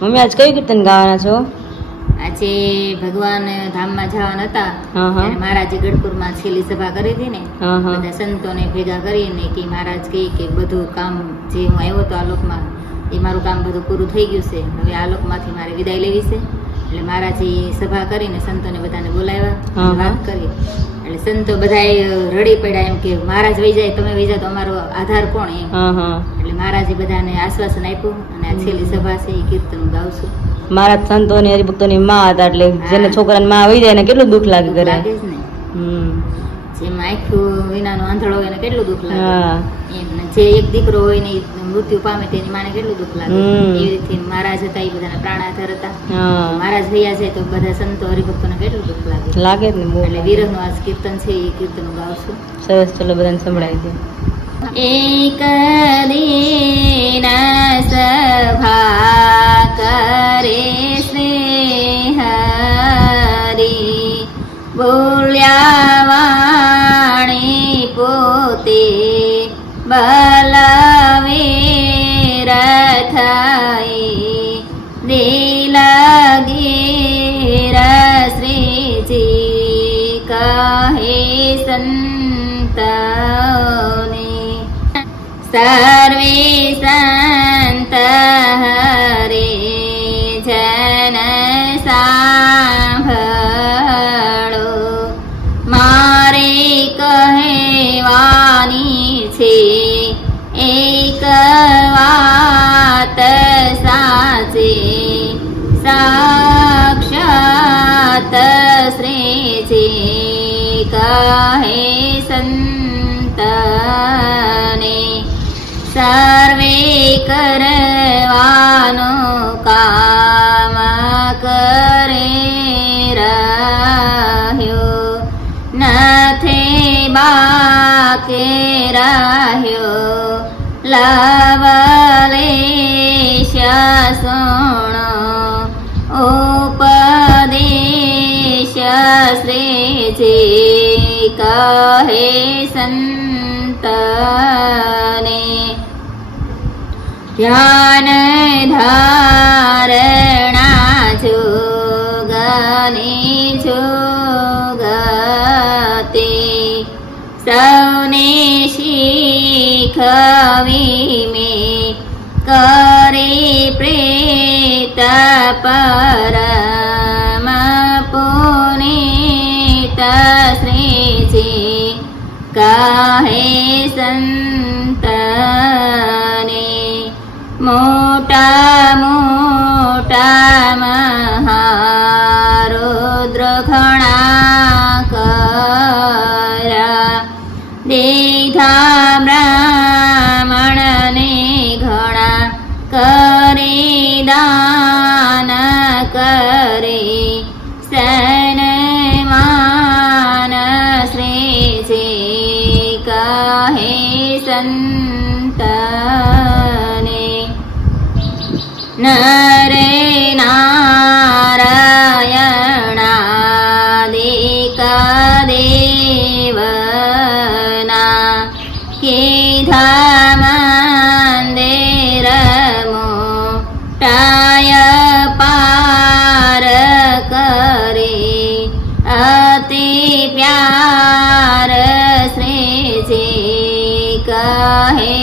Mummy आज कई कीर्तन गावाना छो? આજે ભગવાન ધામમાં જવાના હતા હા, હા. ત્યારે મહારાજે ગઢપુરમાં છેલ્લી સભા કરી હતી ને હા, હા. બધા સંતોને ભેગા કરીને કે મહારાજ કહે કે બધું કામ જે હું આવ્યો હતો આ લોકમાં એ મારું કામ બધું પૂરું થઈ ગયું છે, હવે આ લોકમાંથી મારે વિદાય લેવી છે. એટલે મહારાજે સભા કરીને સંતોને બધાને બોલાવ્યા, હા, હા. વાત કરી. એટલે સંતો બધાએ રડી પડ્યા એમ કે મહારાજ વહી જાય, તમે વહી જાઓ તો અમારો આધાર કોણ એમ. હા, હા. એટલે મહારાજે બધાને આશ્વાસન આપ્યું અને આ છેલ્લી સભા છે એ કીર્તન ગાવશું. મારા સંતોની હરિભક્તોની માં હતા એટલે જેને છોકરાને માં આવી જાય એને કેટલું દુઃખ લાગે કરે. લાગે જ ને, જેમ આખું વિનાનો આંધળો હોય એને કેટલું દુઃખ લાગે એમ, ને જે એક દીકરો હોય ને ઈ મૃત્યુ પામે તેની માને કેટલું દુઃખ લાગે. એવી રીતે મહારાજ હતા એ બધાના પ્રાણાધાર હતા. મહારાજ થયા છે તો બધા સંતો હરિભક્તોને કેટલું દુઃખ લાગે ને. એટલે વિરહનું આ કીર્તન છે એ કીર્તન ગાવશું. સરસ, ચલો બધાને સંભળાવી દે. એક દિન સભા કરે શ્રી બોલ્યા વાણી પોતે બલવીર થાય દિલગીર શ્રીજી કહે સંતોને સર્વે સંત હરે જન સાંભળો મારે કહેવાની છે એક વાત સાચે સાક્ષાત શ્રીજી કહે સંતને સર્વે કરવાનો કામ કરે રહ્યો નથી બાકે રહ્યો લવલેશ સોણો ઉપદેશ શ્રીજી કહે સંતને ધ્યાન ધારણા જોગની જોગતે સૌને શીખવી મેં કરી પ્રેત પરમ પુનિત શ્રીજી કહે સંતને મોટા મોટા મહારુદ્ર ઘણા કર્યા દીધા બ્રાહ્મણને ઘણા કરી દાન કરી સન્માન શ્રીજી કહે સંતને નરે નારાયણાદિક દેવના કીધા મંદિર મોટાય પાર કરી અતિ પ્યાર શ્રીજી કહે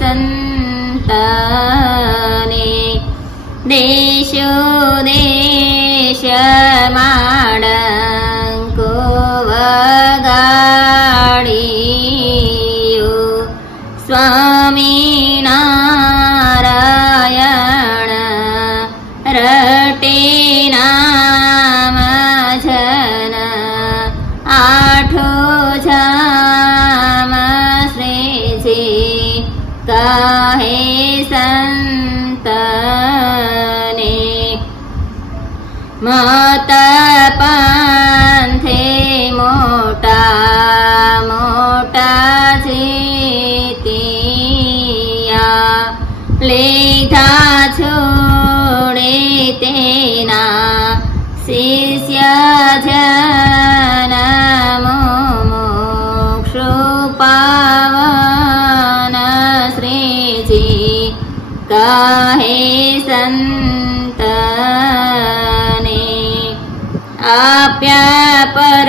સંતને દેશો દેશ માડંકો વગાડ્યો સ્વામી નારાયણ રટે નામ જન આઠો જામ શ્રીજી કહે સંતને મત પંથે મોટા મોટા જીતિયા લીધા છોડે તેના શિષ્ય જન મોક્ષ પાવન શ્રીજી કહે સંત पाप्या पर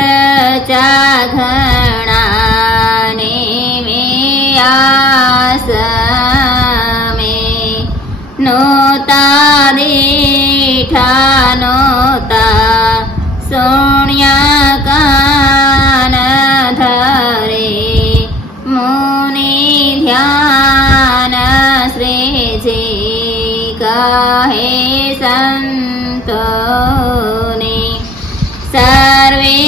चाघणाने में आसमे नोता देठा नोता सोण्या कान धरे मुनि ध्यान श्रेजे कहे संतोने सर्वे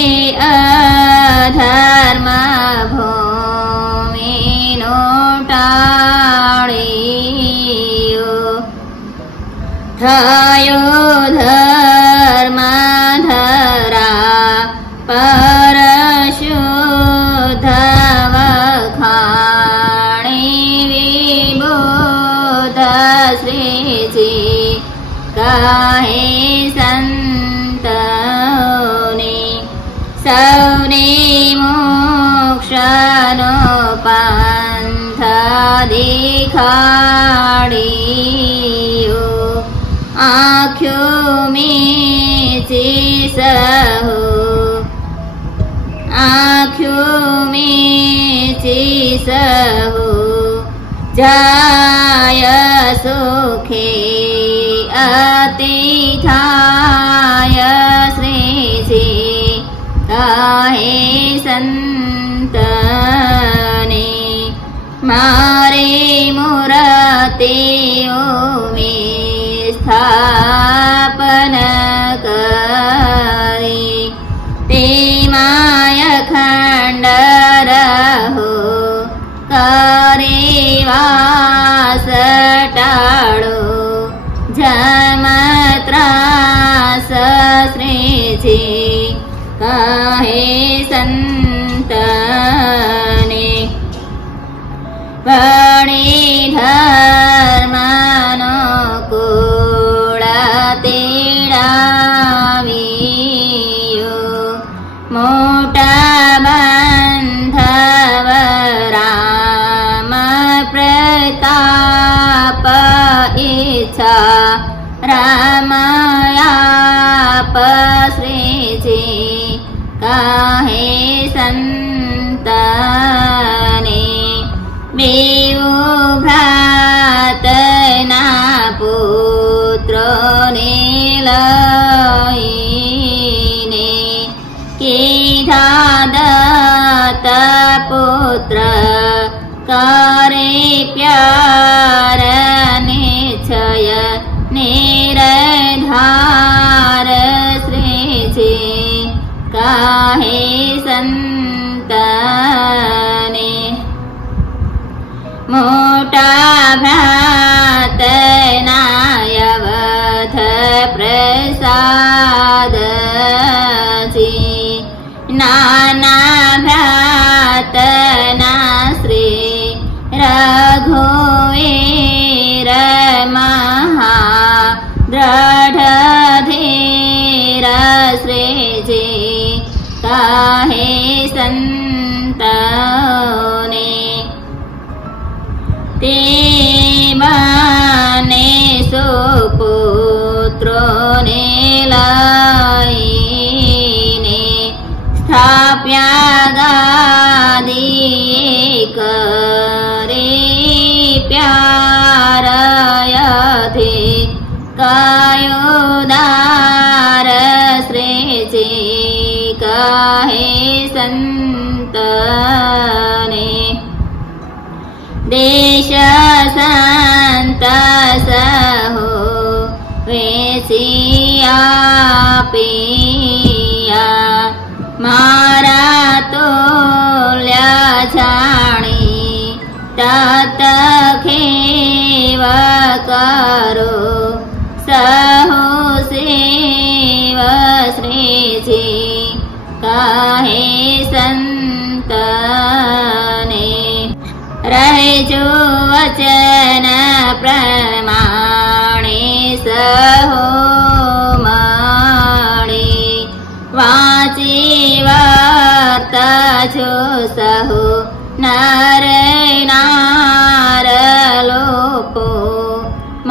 अधर्म भूमि नोटाळियो थयो धर्म धरा परशुद्ध वखाणे विबोध श्रीजी कहे संतोने सौने मोक्षनो पंथ देखाडियो आँखों में सहो सहो जाय सुखे अतिथाय श्रेषे कहे संतने मारे मूर्तियों में स्थापन करे ते माय खंड रहो करे वास टाळो जमत्रास श्रेजे कहे संतने वणे धर्मनो कूळ तेडावियो मोटा बंधव राम प्रताप इच्छा रामयाप श्रेजे कहे संतने बेवो भ्रातना पुत्रोने लईने कीधा दत्त पुत्र करे प्यार निश्चय निरधार श्रेजे कहे संतने मोटा भ्रातना यवथ प्रसाद नाना भ्रातना श्री रघुवीर महा दृढ़ धीर श्रेजे कहे संतने ते बने सुपुत्रोने लईने स्थाप्या गादी करे प्यार यथे कायोदार श्रेजे कहे संतने देश संत सहो वेसिया पिया मारा तोल्या जाणी तात खेव करो सहो सेव श्रेजे कहे संतने रहजो वचन प्रमाणे सहो माणे वाची वार्त जो सहो नर नार लोपो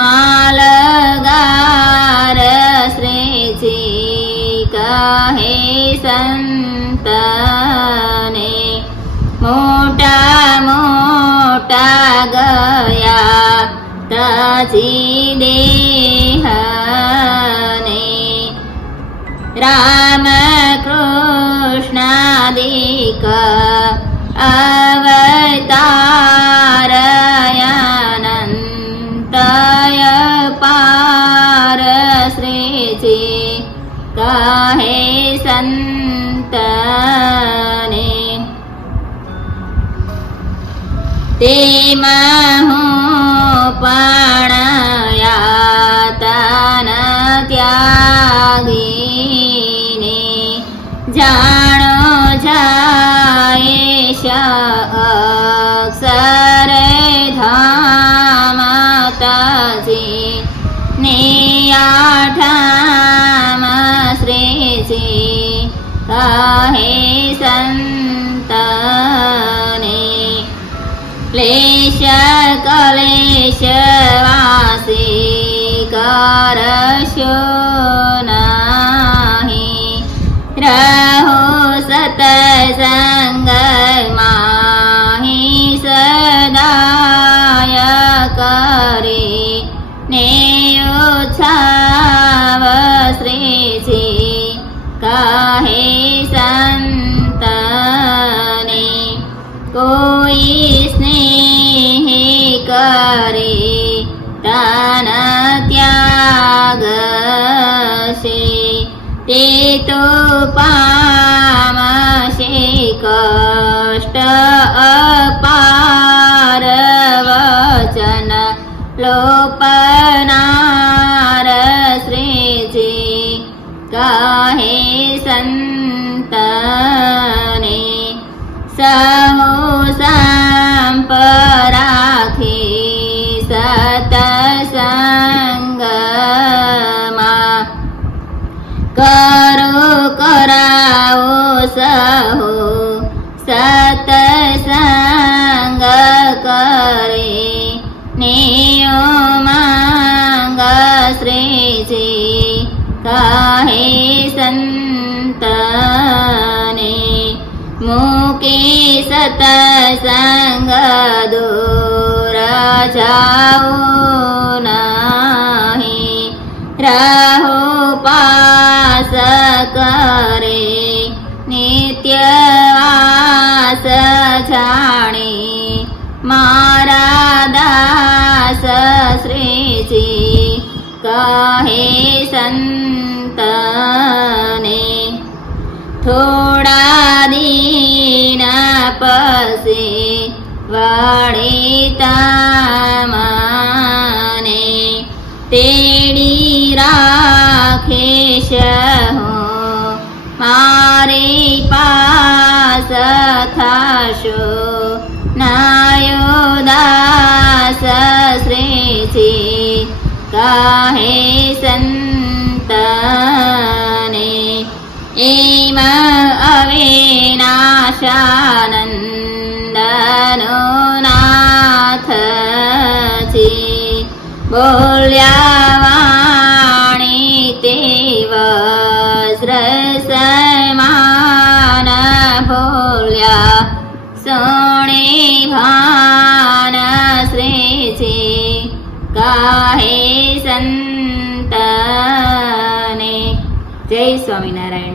मालगार श्रेजी कहे त्याजी देहने राम कृष्णादिक अवतारयानंतय पार श्रीजी काहे संतने ते महु प्राणयातन त्यागीने जानो जायेश अक्षर धाम ताजी नियाठाम श्रीजी काहे संतने क्लेश कलेश वासी करशो नाही रहो सतसंग माही सदाय करे नेयोत्साव श्रीजी काहे संतने कोई स्नेह करे दान त्याग से ते तो पामशे कष्ट अपार वचन लोपनार श्रीजी काहे संतने सहो संपराखी सतसंगमा करो कराओ सहो सतसंग करे नियो मांग श्रीजी काहे संतने मुके सतसंग दूर जाओ नाही रहो पास करे नित्यवास जाणे मारा दास श्रीजी काहे संतने थोड़ा दीन पसे वाड़ीता माने तेड़ी राखेश हो मारे पास थाशो नायो दास श्रीजी काहे संतने एम अविनाशानंदनो नाथजी बोल्या वाणी ते वज्र समान बोल्या सोणे भान श्रीजी काहे संतने। जय स्वामीनारायण।